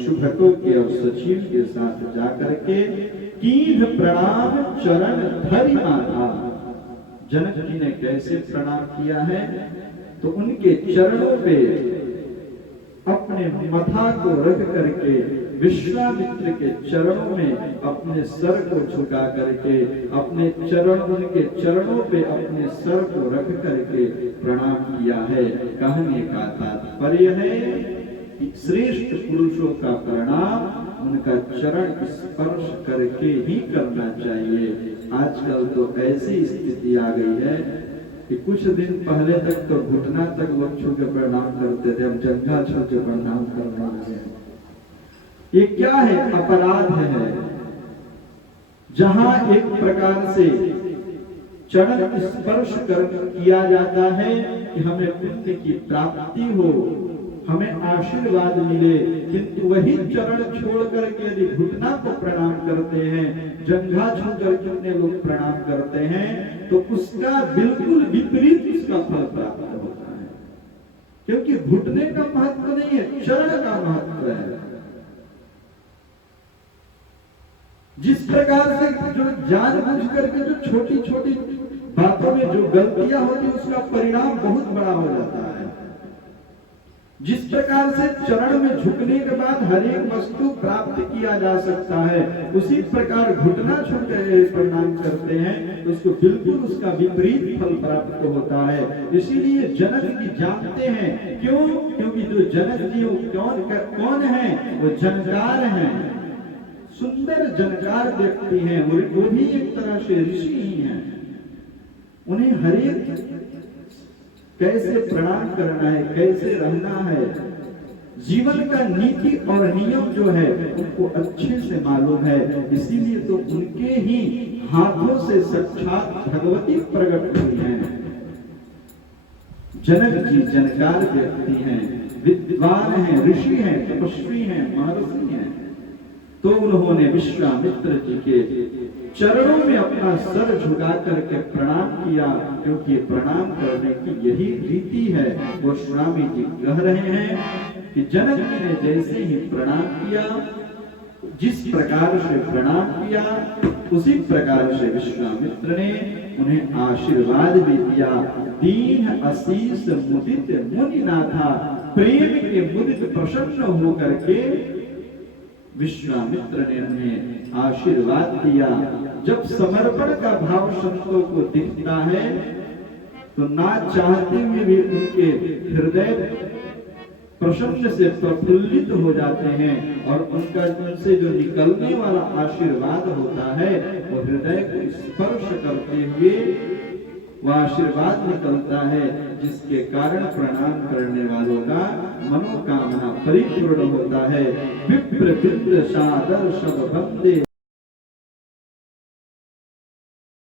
शुभको के और सचिव के साथ जाकर के कीध प्रणाम चरण धरि माथा। जनक जी ने कैसे प्रणाम किया है, तो उनके चरणों पे अपने मथा को रख करके विश्वामित्र के चरणों में अपने सर को झुका करके उनके चरणों पे अपने सर को रख करके प्रणाम किया है। कहने का तात्पर्य है कि श्रेष्ठ पुरुषों का प्रणाम उनका चरण स्पर्श करके ही करना चाहिए। आजकल तो ऐसी स्थिति आ गई है कि कुछ दिन पहले तक तो घुटना तक लोग छू के प्रणाम करते थे, अब जंघा छू के प्रणाम करने लगे। ये क्या है? अपराध है। जहां एक प्रकार से चरण स्पर्श किया जाता है कि हमें पुण्य की प्राप्ति हो, हमें आशीर्वाद मिले, किंतु वही चरण छोड़ करके यदि घुटना को प्रणाम करते हैं, जंघा छू करके उन्हें लोग प्रणाम करते हैं, तो उसका बिल्कुल विपरीत उसका फल प्राप्त होता है। क्योंकि घुटने का महत्व नहीं है, चरण का महत्व है। जिस प्रकार से जो जानबूझ करके जो छोटी छोटी बातों में जो गलतियां होती है, उसका परिणाम बहुत बड़ा हो जाता है। जिस प्रकार से चरण में झुकने के बाद हर एक वस्तु प्राप्त किया जा सकता है, उसी प्रकार घुटना छूकर प्रणाम करते हैं तो उसको बिल्कुल उसका विपरीत फल प्राप्त होता है। इसीलिए जनक जी जानते हैं, क्यों? क्योंकि जो जनक जी कौन है? वो जनकार हैं, सुंदर जनकार व्यक्ति हैं, वो भी एक तरह से ऋषि ही हैं। उन्हें हर एक कैसे प्रणाम करना है, कैसे रहना है, जीवन का नीति और नियम जो है उनको अच्छे से मालूम है। इसीलिए तो उनके ही हाथों से साक्षात भगवती प्रकट हुई हैं। जनक जी जनकार व्यक्ति हैं, विद्वान हैं, ऋषि हैं, तपस्वी हैं, महर्षि हैं। तो उन्होंने विश्वामित्र जी के चरणों में अपना सर झुका करके प्रणाम किया, क्योंकि प्रणाम करने की यही रीति है। गोस्वामी जी कह रहे हैं कि जनक जी ने जैसे ही प्रणाम किया, जिस प्रकार से प्रणाम किया, उसी प्रकार से विश्वामित्र ने उन्हें आशीर्वाद भी दिया। दीन आशीष मुदित मुनिनाथा, प्रेम के मुदित प्रसन्न होकर के विश्वामित्र ने उन्हें आशीर्वाद दिया। जब समर्पण का भाव संतों को दिखता है तो ना चाहते हुए भी उनके हृदय प्रसन्न से प्रफुल्लित हो जाते हैं, और उनसे जो निकलने वाला आशीर्वाद होता है वो हृदय को स्पर्श करते हुए वह आशीर्वाद निकलता है, जिसके कारण प्रणाम करने वालों का मनोकामना परिपूर्ण होता है। विप्र विप्र सादर सब बंदे